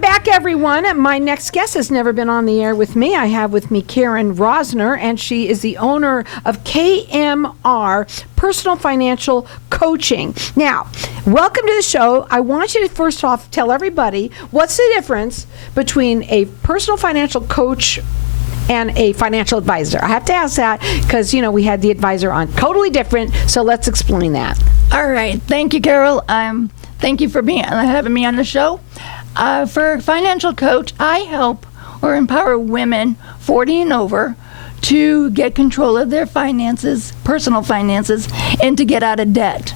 Welcome back, everyone. My next guest has never been on the air with me. I have with me Karen Rosner, and she is the owner of KMR Personal Financial Coaching. Now, welcome to the show. I want you to first off tell everybody what's the difference between a personal financial coach and a financial advisor. I have to ask that because, you know, we had the advisor on. Totally different, so let's explain that. All right. Thank you, Carol. Thank you for having me on the show. For a financial coach, I help or empower women 40 and over to get control of their finances, personal finances, and to get out of debt.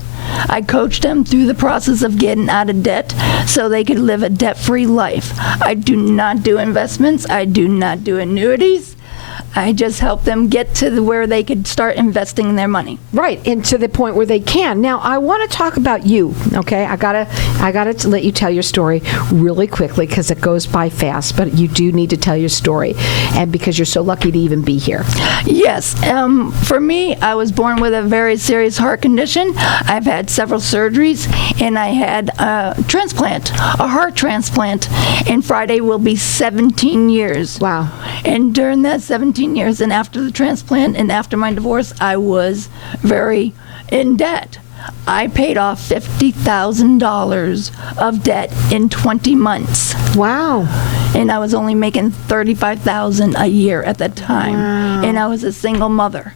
I coach them through the process of getting out of debt so they could live a debt-free life. I do not do investments. I do not do annuities. I just help them get to where they could start investing their money. Right, and to the point where they can. Now, I want to talk about you, okay? I gotta let you tell your story really quickly because it goes by fast, but you do need to tell your story, and because you're so lucky to even be here. Yes, for me, I was born with a very serious heart condition. I've had several surgeries, and I had a heart transplant, and Friday will be 17 years. Wow. And during that 17 years and after the transplant and after my divorce, I was very in debt. I paid off $50,000 of debt in 20 months. Wow. And I was only making $35,000 a year at that time. Wow. And I was a single mother.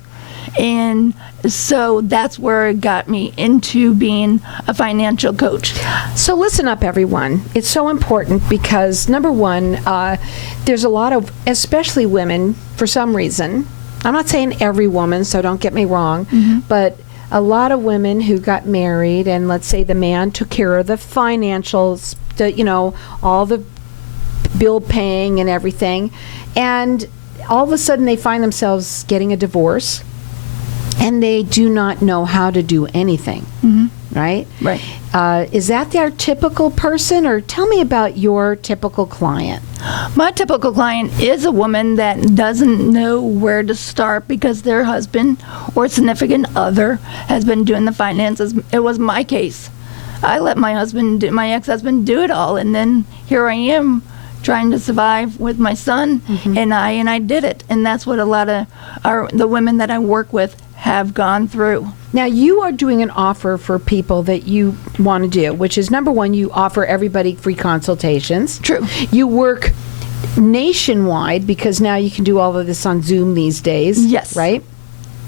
And so that's where it got me into being a financial coach. So listen up, everyone. It's so important because, number one, there's a lot of, especially women, for some reason, I'm not saying every woman, so don't get me wrong, but a lot of women who got married and let's say the man took care of the financials, all the bill paying and everything, and all of a sudden they find themselves getting a divorce and they do not know how to do anything, right? Right. Is that their typical person, or tell me about your typical client? My typical client is a woman that doesn't know where to start because their husband or significant other has been doing the finances. It was my case. I let my ex-husband do it all, and then here I am trying to survive with my son, and I did it. And that's what a lot of the women that I work with have gone through. Now, you are doing an offer for people that you want to do, which is, number one, you offer everybody free consultations. True. You work nationwide because now you can do all of this on Zoom these days. Yes. Right?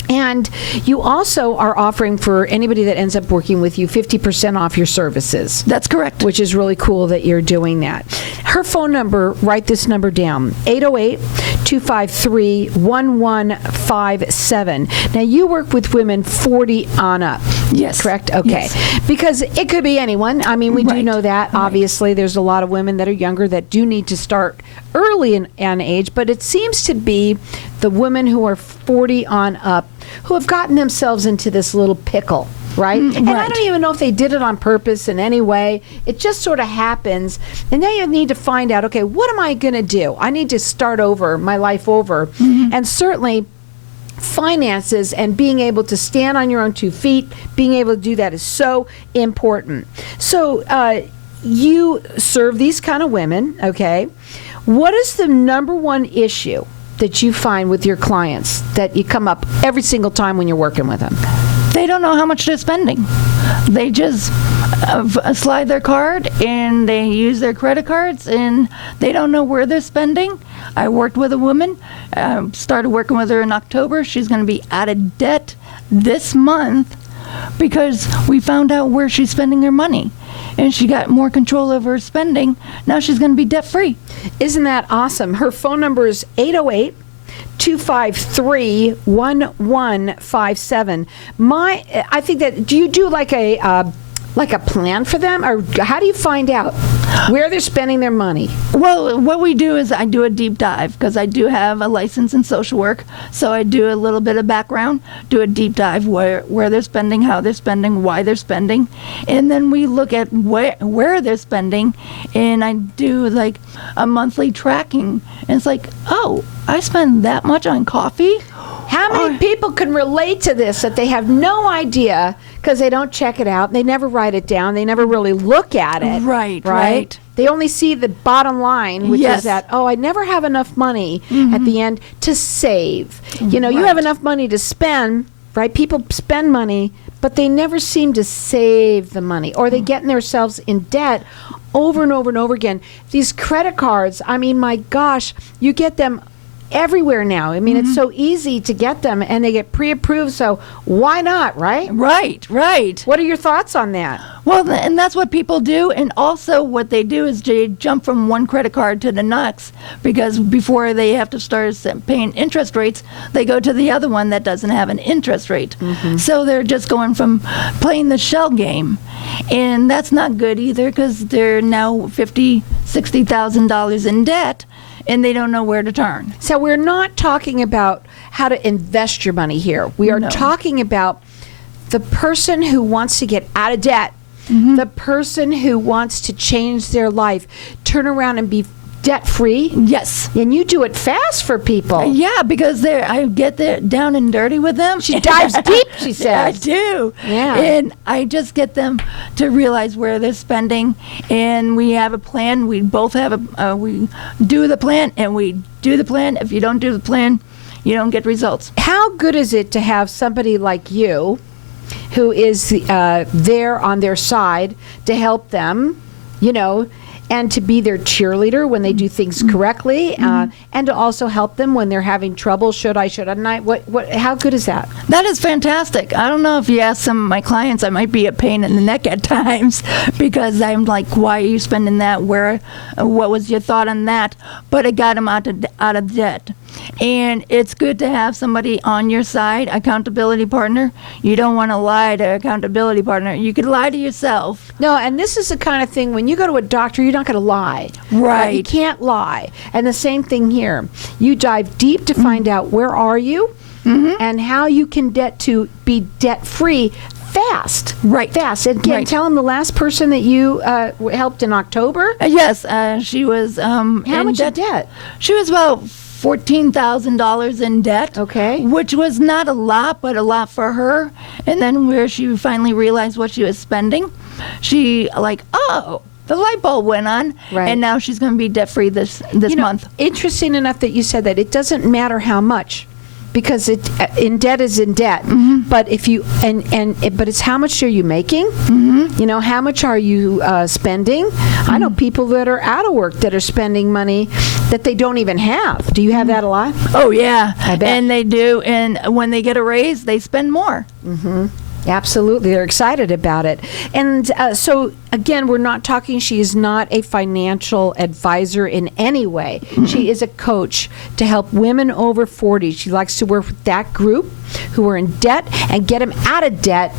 And you also are offering for anybody that ends up working with you 50% off your services. That's correct. Which is really cool that you're doing that. Her phone number, write this number down, 808-253-1157. Now, you work with women 40 on up. Yes. Correct? Okay. Yes. Because it could be anyone. I mean, we do know that. Right. Obviously, there's a lot of women that are younger that do need to start early in age, but it seems to be the women who are 40 on up who have gotten themselves into this little pickle, right? And I don't even know if they did it on purpose in any way. It just sort of happens. And then you need to find out, okay, what am I going to do? I need to start over, my life over. And certainly finances and being able to stand on your own 2 feet, being able to do that is so important. So you serve these kind of women, okay? What is the number one issue that you find with your clients that you come up every single time when you're working with them? They don't know how much they're spending. They just slide their card and they use their credit cards and they don't know where they're spending. I worked with a woman, started working with her in October. She's going to be out of debt this month because we found out where she's spending her money. And she got more control over her spending. Now she's going to be debt-free. Isn't that awesome? Her phone number is 808-253-1157. I think that, do you do like a plan for them, or how do you find out where they're spending their money? Well, what we do is I do a deep dive because I do have a license in social work. So I do a little bit of background, do a deep dive where they're spending, how they're spending, why they're spending. And then we look at where they're spending, and I do like a monthly tracking. And it's like, oh, I spend that much on coffee? How many people can relate to this that they have no idea because they don't check it out, they never write it down, they never really look at it. Right. They only see the bottom line, which Yes. is that, I never have enough money at the end to save. You have Right. enough money to spend, right? People spend money, but they never seem to save the money, or they get themselves in debt over and over and over again. These credit cards, I mean, my gosh, you get them everywhere now. I mean, it's so easy to get them, and they get pre-approved, so why not, right? Right. What are your thoughts on that? Well, and that's what people do. And also what they do is they jump from one credit card to the next, because before they have to start paying interest rates, they go to the other one that doesn't have an interest rate. So they're just going from playing the shell game. And that's not good either, because they're now $50,000, $60,000 in debt, and they don't know where to turn. So we're not talking about how to invest your money here. We are No. talking about the person who wants to get out of debt, the person who wants to change their life, turn around and be debt-free. Yes. And you do it fast for people. Yeah, because I get there down and dirty with them. She dives deep, she I says. do. Yeah. And I just get them to realize where they're spending, and we have a plan. We both have we do the plan, and we do the plan. If you don't do the plan, you don't get results. How good is it to have somebody like you who is there on their side to help them, and to be their cheerleader when they do things correctly, and to also help them when they're having trouble? Should I not? How good is that? That is fantastic. I don't know if you ask some of my clients, I might be a pain in the neck at times, because I'm like, why are you spending that? What was your thought on that? But it got them out of debt. And it's good to have somebody on your side, accountability partner. You don't want to lie to accountability partner. You could lie to yourself. No, and this is the kind of thing, when you go to a doctor, you're not going to lie. Right. You can't lie. And the same thing here. You dive deep to find out where are you and how you can be debt-free fast. Right. Fast. And again, Right. tell them the last person that you helped in October. Yes, she was How much in debt? She was about $14,000 in debt. Okay. Which was not a lot, but a lot for her. And then where she finally realized what she was spending, she the light bulb went on, Right. and now she's going to be debt-free this month. Interesting enough that you said that. It doesn't matter how much, because in debt is in debt. But if you but it's how much are you making? How much are you spending? I know people that are out of work that are spending money that they don't even have. Do you have that a lot? Oh, yeah. I bet. And they do. And when they get a raise, they spend more. Absolutely. They're excited about it. And so, again, we're not talking, she is not a financial advisor in any way. She is a coach to help women over 40. She likes to work with that group who are in debt and get them out of debt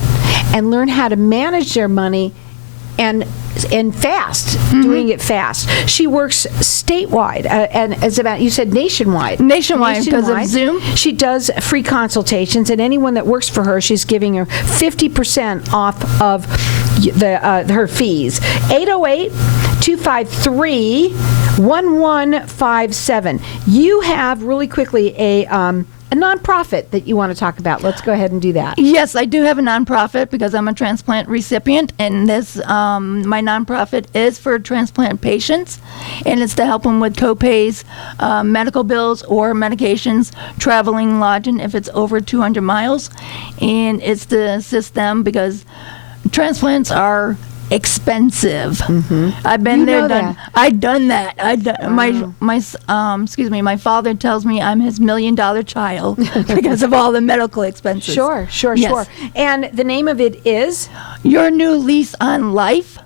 and learn how to manage their money and fast, doing it fast. She works statewide, and as about, you said nationwide. Nationwide, because of Zoom. She does free consultations, and anyone that works for her, she's giving her 50% off of her fees. 808-253-1157. You have, really quickly, a nonprofit that you want to talk about. Let's go ahead and do that. Yes, I do have a nonprofit because I'm a transplant recipient, and this my nonprofit is for transplant patients, and it's to help them with co-pays, medical bills or medications, traveling, lodging if it's over 200 miles, and it's to assist them because transplants are expensive. I've been there, done. I've done that. My father tells me I'm his $1 million child because of all the medical expenses. Sure. Yes. And the name of it is? Your New Lease on Life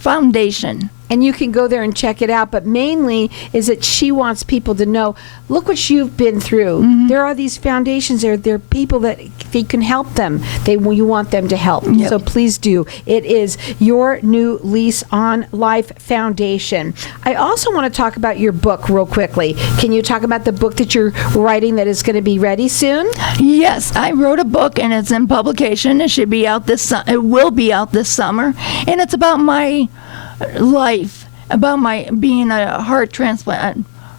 Foundation. And you can go there and check it out. But mainly is that she wants people to know, look what you've been through. There are these foundations there. There are people that if you can help them, you want them to help. Yep. So please do. It is Your New Lease on Life Foundation. I also want to talk about your book real quickly. Can you talk about the book that you're writing that is going to be ready soon? Yes, I wrote a book and it's in publication. It should be out it will be out this summer, and it's about my life, about my being a heart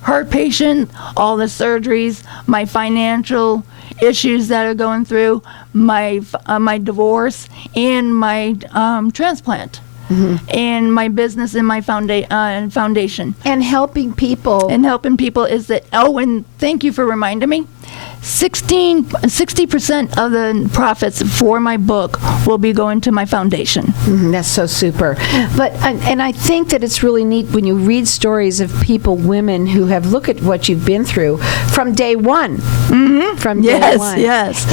heart patient, all the surgeries, my financial issues that are going through, my divorce, and my transplant. And my business and my foundation. And helping people. And helping people is that, and thank you for reminding me, 60% of the profits for my book will be going to my foundation. That's so super. But and I think that it's really neat when you read stories of people, women who have looked at what you've been through from day one. From day one. Yes.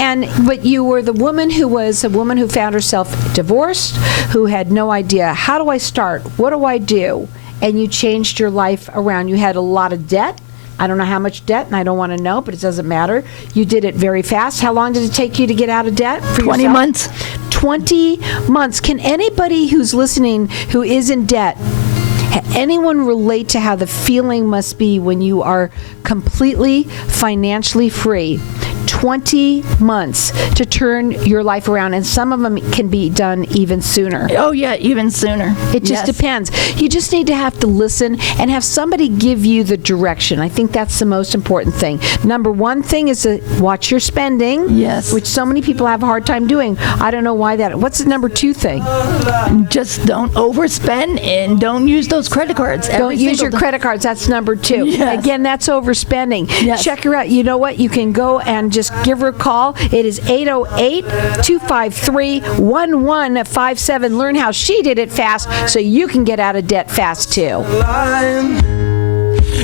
But you were the woman who was a woman who found herself divorced, who had no idea, how do I start? What do I do? And you changed your life around. You had a lot of debt. I don't know how much debt, and I don't want to know, but it doesn't matter. You did it very fast. How long did it take you to get out of debt for 20 yourself? months. 20 months. Can anybody who's listening who is in debt, anyone relate to how the feeling must be when you are completely financially free? 20 months to turn your life around, and some of them can be done even sooner. Oh, yeah, even sooner. It just depends. You just need to have to listen and have somebody give you the direction. I think that's the most important thing. Number one thing is to watch your spending, Yes. which so many people have a hard time doing. I don't know why that. What's the number two thing? Just don't overspend and don't use those credit cards. Don't use your credit cards. That's number two. Yes. Again, that's overspending. Yes. Check her out. You know what? You can go and just give her a call. It is 808-253-1157. Learn how she did it fast so you can get out of debt fast too.